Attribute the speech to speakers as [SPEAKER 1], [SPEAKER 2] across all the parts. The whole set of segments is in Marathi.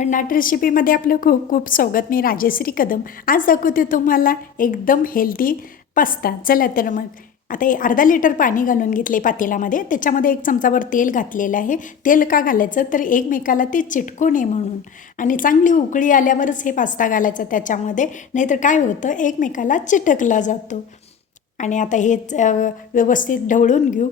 [SPEAKER 1] भन्नाट रेसिपीमध्ये आपलं खूप खूप स्वागत. मी राजेश्री कदम. आज दाखवते तुम्हाला एकदम हेल्दी पास्ता चला तर मग. आता हे अर्धा लिटर पाणी घालून घेतले पातेलामध्ये त्याच्यामध्ये एक चमचाभर तेल घातलेलं आहे. तेल का घालायचं? तर एकमेकाला ते चिटकू नये म्हणून. आणि चांगली उकळी आल्यावरच हे पास्ता घालायचं त्याच्यामध्ये. नाहीतर काय होतं? एकमेकाला चिटकला जातो. आणि आता हे व्यवस्थित ढवळून घेऊ.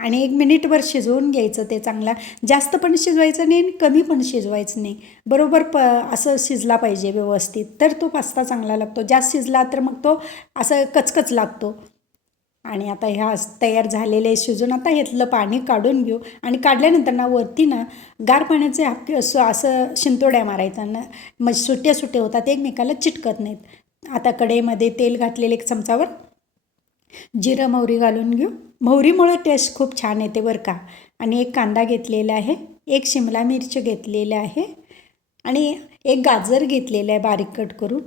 [SPEAKER 1] आणि एक मिनिटभर शिजवून घ्यायचं ते चांगला. जास्त पण शिजवायचं नाही आणि कमी पण शिजवायचं नाही. बरोबर प असं शिजला पाहिजे व्यवस्थित. तर तो पास्ता चांगला लागतो. जास्त शिजला तर मग तो असं कचकच लागतो. आणि आता ह्या तयार झालेले शिजून आता ह्यातलं पाणी काढून घेऊ. आणि काढल्यानंतर ना वरती ना गार पाण्याचे हापके असं असं शिंतोड्या मारायचा ना. मग सुट्या सुट्या होतात एकमेकाला चिटकत नाहीत. आता कढईमध्ये तेल घातलेले एक चमचावर जिरं मोहरी घालून घेऊ. मोहरीमुळे टेस्ट खूप छान येते बरं का. आणि एक कांदा घेतलेला आहे एक शिमला मिरची घेतलेली आहे आणि एक गाजर घेतलेलं आहे बारीक कट करून.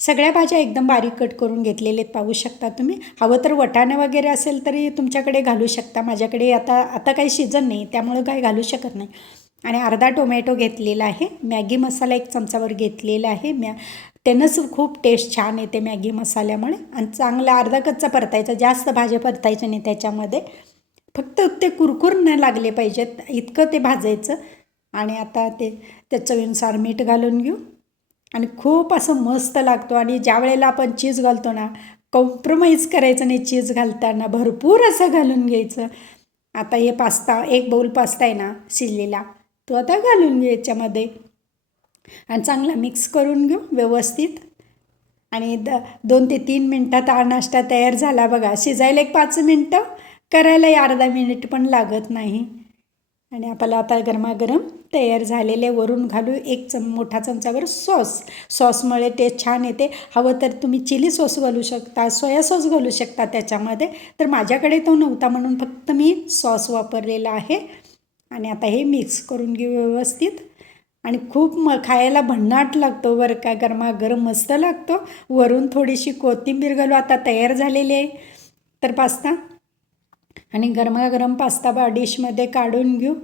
[SPEAKER 1] सगळ्या भाज्या एकदम बारीक कट करून घेतलेले आहेत पाहू शकता तुम्ही. हवं तर वटाणे वगैरे असेल तरी तुमच्याकडे घालू शकता. माझ्याकडे आता आता काही सीझन नाही त्यामुळं काही घालू शकत नाही. आणि अर्धा टोमॅटो घेतलेला आहे. मॅगी मसाला एक चमचावर घेतलेला आहे. मॅ त्यानंच खूप टेस्ट छान येते मॅगी मसाल्यामुळे. आणि चांगला अर्धा कच्चा परतायचा जास्त भाज्या परतायच्या नाही त्याच्यामध्ये. फक्त ते कुरकुर न लागले पाहिजेत. इतकं ते भाजायचं. आणि आता ते त्या चवीनुसार मीठ घालून घेऊ. आणि खूप असं मस्त लागतो. आणि ज्या वेळेला आपण चीज घालतो ना कॉम्प्रोमाइज करायचं नाही चीज घालताना. भरपूर असं घालून घ्यायचं. आता हे पास्ता एक बाऊल पास्ता आहे ना शिजलेला. तो आता घालून घे याच्यामध्ये. आणि चांगला मिक्स करून घेऊ व्यवस्थित. आणि द दोन ते तीन मिनटात हा नाश्ता तयार झाला बघा. शिजायला एक पाच मिनटं करायलाही अर्धा मिनिट पण लागत नाही. आणि आपल्याला आता गरमागरम तयार झालेले वरून घालू एक चम मोठा चमचावर सॉस. सॉसमुळे टेस्ट छान येते. हवं तर तुम्ही चिली सॉस घालू शकता सोया सॉस घालू शकता त्याच्यामध्ये. तर माझ्याकडे तो नव्हता म्हणून फक्त मी सॉस वापरलेला आहे. आणि आता हे मिक्स करून घेऊ व्यवस्थित. आणि खूप म खायला भन्नाट लागतो बरं का गरमागरम मस्त लागतो. वरून थोडीशी कोथिंबीर घालू आता तयार झालेली आहे. तर पास्ता. आणि गरमागरम पास्ता बा डिशमध्ये काढून घेऊ.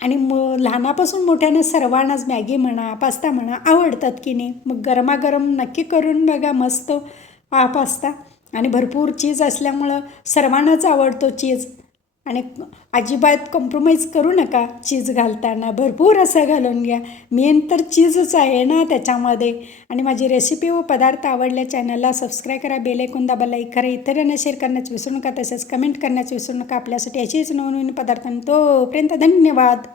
[SPEAKER 1] आणि म लहानापासून मोठ्यानं सर्वांनाच मॅगी म्हणा पास्ता म्हणा आवडतात की नाही? मग गरमागरम नक्की करून बघा मस्त हा पास्ता. आणि भरपूर चीज असल्यामुळं सर्वांनाच आवडतो चीज आणि अजिबात कॉम्प्रोमाइज करू नका. चीज घालताना भरपूर असं घालून घ्या. मेन तर चीजच आहे ना त्याच्यामध्ये. आणि माझी रेसिपी व पदार्थ आवडल्या चॅनलला सबस्क्राईब करा बेल ऐकून दाबा लाईक करा इतरांना शेअर करण्याचं विसरू नका तसेच कमेंट करण्याचं विसरू नका. आपल्यासाठी अशीच नवनवीन पदार्थ तोपर्यंत धन्यवाद.